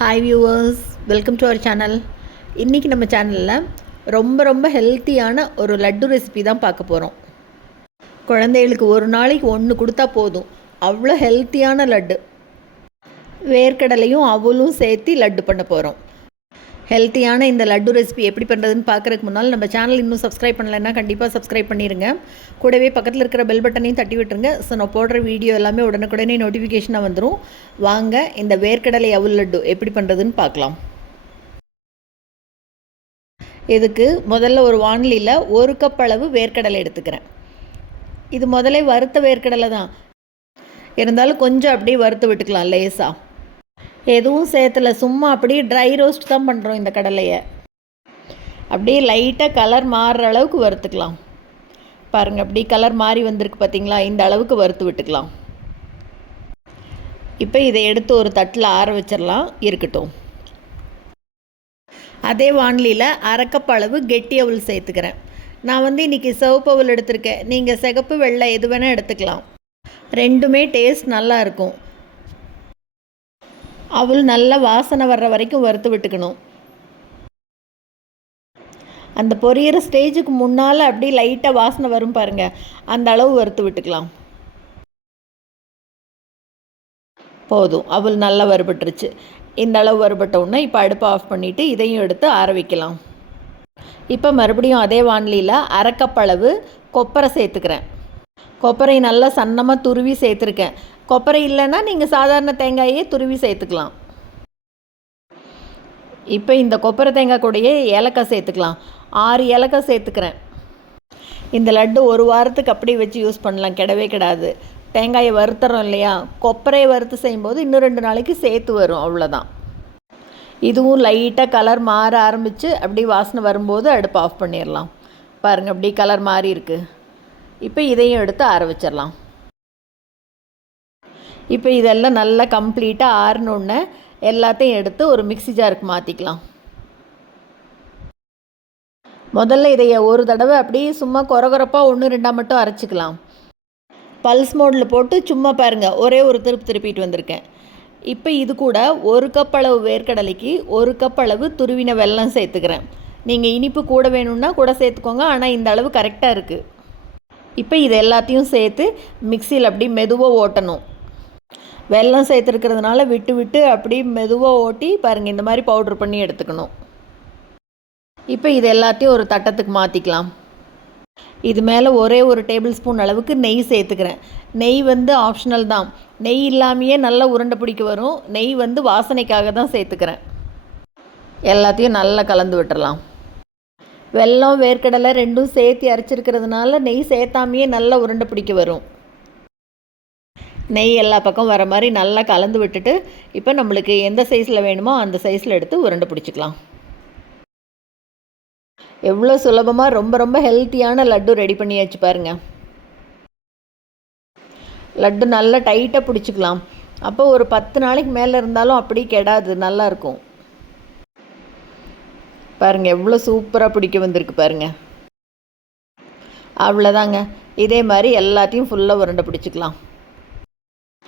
Hi viewers welcome to our channel இன்றைக்கி நம்ம சேனலில் ரொம்ப ரொம்ப ஹெல்த்தியான ஒரு லட்டு ரெசிபி தான் பார்க்க போகிறோம் குழந்தைகளுக்கு ஒரு நாளைக்கு ஒன்று கொடுத்தா போதும். அவ்வளோ ஹெல்த்தியான லட்டு. வேர்க்கடலையும் அவலும் சேர்த்து லட்டு பண்ண போகிறோம் ஹெல்த்தியான இந்த லட்டு ரெசிபி எப்படி பண்ணுறதுன்னு பார்க்குறதுக்கு முன்னால் நம்ம சேனல் இன்னும் சப்ஸ்கிரைப் பண்ணலைன்னா கண்டிப்பாக சப்ஸ்கிரைப் பண்ணிடுங்க கூடவே பக்கத்தில் இருக்கிற பெல் பட்டனையும் தட்டி விட்டுருங்க. ஸோ நான் போடுற வீடியோ எல்லாமே உடனுக்குடனே நோட்டிஃபிகேஷனாக வந்துடும் வாங்க இந்த வேர்க்கடலை அவுல் லட்டு எப்படி பண்ணுறதுன்னு பார்க்கலாம். இதுக்கு முதல்ல ஒரு வானிலையில் ஒரு கப் அளவு வேர்க்கடலை எடுத்துக்கிறேன். இது முதல்ல வறுத்த வேர்க்கடலை தான். இருந்தாலும் கொஞ்சம் அப்படியே வறுத்து விட்டுக்கலாம் லேசாக எதுவும் சேர்த்துல. சும்மா அப்படியே ட்ரை ரோஸ்ட் தான் பண்ணுறோம் இந்த கடலையை. அப்படியே லைட்டாக கலர் மாறுற அளவுக்கு வறுத்துக்கலாம். பாருங்கள் அப்படி கலர் மாறி வந்திருக்கு பார்த்தீங்களா இந்த அளவுக்கு வறுத்து விட்டுக்கலாம். இப்போ இதை எடுத்து ஒரு தட்டில் ஆற வச்சிடலாம் இருக்கட்டும். அதே வானிலையில் அரைக்கப் அளவு கெட்டி அவல் சேர்த்துக்கிறேன். நான் வந்து இன்றைக்கி சிவப்பு அவள் எடுத்திருக்கேன். நீங்கள் சிகப்பு வெள்ளை எது வேணால் எடுத்துக்கலாம். ரெண்டுமே டேஸ்ட் நல்லா இருக்கும். அவள் நல்லா வாசனை வர்ற வரைக்கும் வறுத்து விட்டுக்கணும். அந்த பொரியிற ஸ்டேஜுக்கு முன்னால் அப்படியே லைட்டாக வாசனை வரும் பாருங்கள் அந்த அளவு வறுத்து விட்டுக்கலாம். போதும். அவள் நல்லா வறுபட்டுருச்சு. இந்த அளவு வறுபட்ட உடனே இப்போ அடுப்பை ஆஃப் பண்ணிவிட்டு இதையும் எடுத்து ஆற வைக்கலாம். இப்போ மறுபடியும் அதே வானிலையில் அரைக்கப்பளவு கொப்பரை சேர்த்துக்கிறேன். கொப்பரை நல்லா சன்னமாக துருவி சேர்த்துருக்கேன். கொப்பரை இல்லைன்னா நீங்கள் சாதாரண தேங்காயே துருவி சேர்த்துக்கலாம். இப்போ இந்த கொப்பரை தேங்காய் கூடயே ஏலக்காய் சேர்த்துக்கலாம். ஆறு ஏலக்காய் சேர்த்துக்கிறேன். இந்த லட்டு ஒரு வாரத்துக்கு அப்படி வச்சு யூஸ் பண்ணலாம் கிடவே கிடாது. தேங்காயை வறுத்துறோம் இல்லையா? கொப்பரையை வறுத்து செய்யும்போது இன்னும் ரெண்டு நாளைக்கு சேர்த்து வரும் அவ்வளோதான் இதுவும் லைட்டாக கலர் மாற ஆரம்பித்து அப்படி வாசனை வரும்போது அடுப்பு ஆஃப் பண்ணிடலாம் பாருங்கள் அப்படி கலர் மாறி இருக்குது இப்போ இதையும் எடுத்து ஆற வச்சிடலாம் இப்போ இதெல்லாம் நல்லா கம்ப்ளீட்டாக ஆறினோடனே எல்லாத்தையும் எடுத்து ஒரு மிக்சி ஜாருக்கு மாற்றிக்கலாம் முதல்ல இதைய ஒரு தடவை அப்படியே சும்மா குறகுறப்பாக ஒன்று ரெண்டாக மட்டும் அரைச்சிக்கலாம். பல்ஸ் மோடில் போட்டு சும்மா பாருங்கள் ஒரே ஒரு திருப்பு திருப்பிட்டு வந்திருக்கேன். இப்போ இது கூட ஒரு கப் அளவு வேர்க்கடலைக்கு ஒரு கப் அளவு துருவின வெல்லம் சேர்த்துக்கிறேன். நீங்கள் இனிப்பு கூட வேணும்னா கூட சேர்த்துக்கோங்க ஆனால் இந்த அளவு கரெக்டாக இருக்குது இப்போ இது எல்லாத்தையும் சேர்த்து மிக்சியில் அப்படி மெதுவாக ஓட்டணும். வெல்லம் சேர்த்துருக்கிறதுனால விட்டு விட்டு அப்படி மெதுவாக ஓட்டி பாருங்கள் இந்த மாதிரி பவுட்ரு பண்ணி எடுத்துக்கணும். இப்போ இது எல்லாத்தையும் ஒரு தட்டத்துக்கு மாற்றிக்கலாம் இது மேலே ஒரே ஒரு டேபிள் ஸ்பூன் அளவுக்கு நெய் சேர்த்துக்கிறேன். நெய் வந்து ஆப்ஷனல் தான். நெய் இல்லாமையே நல்லா உருண்டை பிடிக்க வரும். நெய் வந்து வாசனைக்காக தான் சேர்த்துக்கிறேன். எல்லாத்தையும் நல்லா கலந்து விட்டுறலாம். வெல்லம் வேர்க்கடலை ரெண்டும் சேர்த்து அரைச்சிருக்கிறதுனால நெய் சேர்த்தாமையே நல்லா உருண்டை பிடிக்க வரும். நெய் எல்லா பக்கம் வர மாதிரி நல்லா கலந்து விட்டுட்டு இப்போ நம்மளுக்கு எந்த சைஸில் வேணுமோ அந்த சைஸில் எடுத்து உருண்டை பிடிச்சிக்கலாம். எவ்வளோ சுலபமாக ரொம்ப ரொம்ப ஹெல்த்தியான லட்டு ரெடி பண்ணியாச்சு பாருங்கள் லட்டு நல்லா டைட்டாக பிடிச்சிக்கலாம். அப்போ ஒரு பத்து நாளைக்கு மேலே இருந்தாலும் அப்படி கெடாது நல்லாயிருக்கும் பாருங்கள் எவ்வளோ சூப்பராக பிடிக்க வந்திருக்கு பாருங்கள் அவ்வளோதாங்க. இதே மாதிரி எல்லாத்தையும் ஃபுல்லாக உருண்டை பிடிச்சிக்கலாம்.